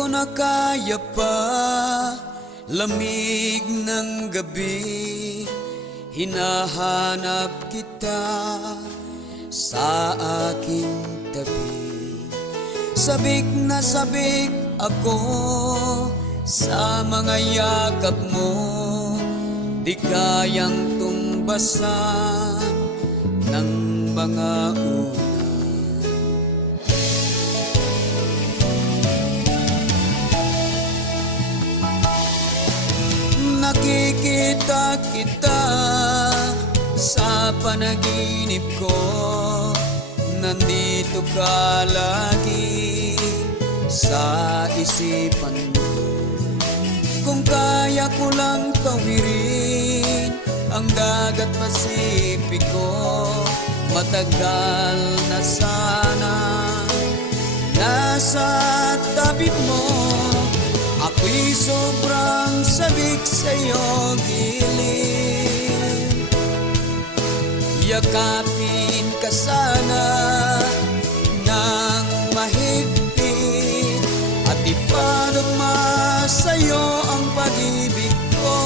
ko na kaya pa, lamig ng gabi, hinahanap kita sa aking tabi. Sabik na sabik ako sa mga yakap mo, di kayang tumbasan ng mga ulan. Nakikita kita sa panaginip ko, nandito ka lagi sa isipan ko. Kung kaya ko lang tawirin ang dagat Pasipiko, matagal na sana nasa tabi mo. Ako'y sobrang sabik sa'yo gilid, yakapin ka sana ng mahigpit at ipadama sa'yo ang pag-ibig ko.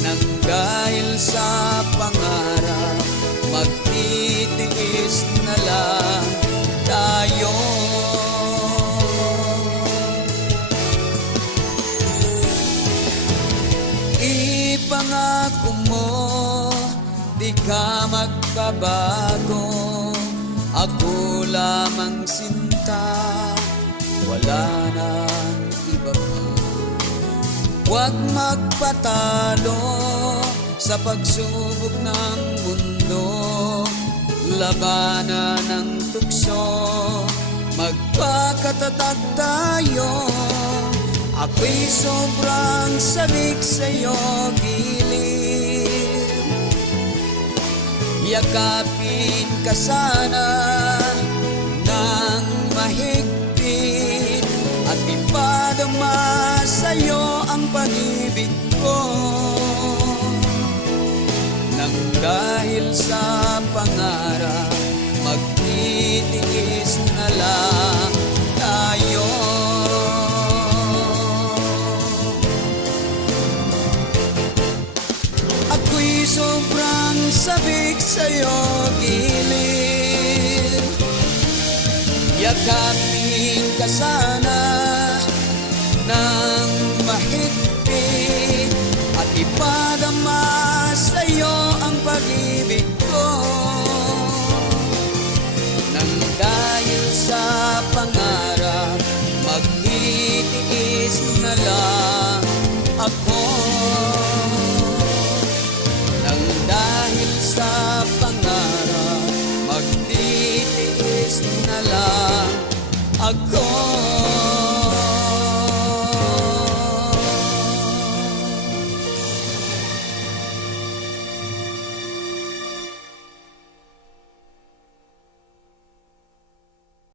Nang dahil sa pangarap, magtitiis na lang tayo. Ipangako mo, di ka magbabago, ako lamang sinta, wala nang iba pa. Huwag magpatalo sa pagsubok ng mundo, labanan ng tukso, magpakatatag tayo. Ako'y sobrang sabik sa'yo gilid, yakapin ka sana ng mahigpit at ipadama sa'yo ang pag-ibig ko. Nang dahil sa pangarap, magtitiis na lang tayo. Ako'y sobrang sabik sa'yo gilid, yakapin ka sana ng mahigpit at ipadama sa'yo ang pag-ibig ko. Nang dahil sa pangarap, magtitiis na lang ako. Nang dahil sa pangarap, magtitiis na lang ako.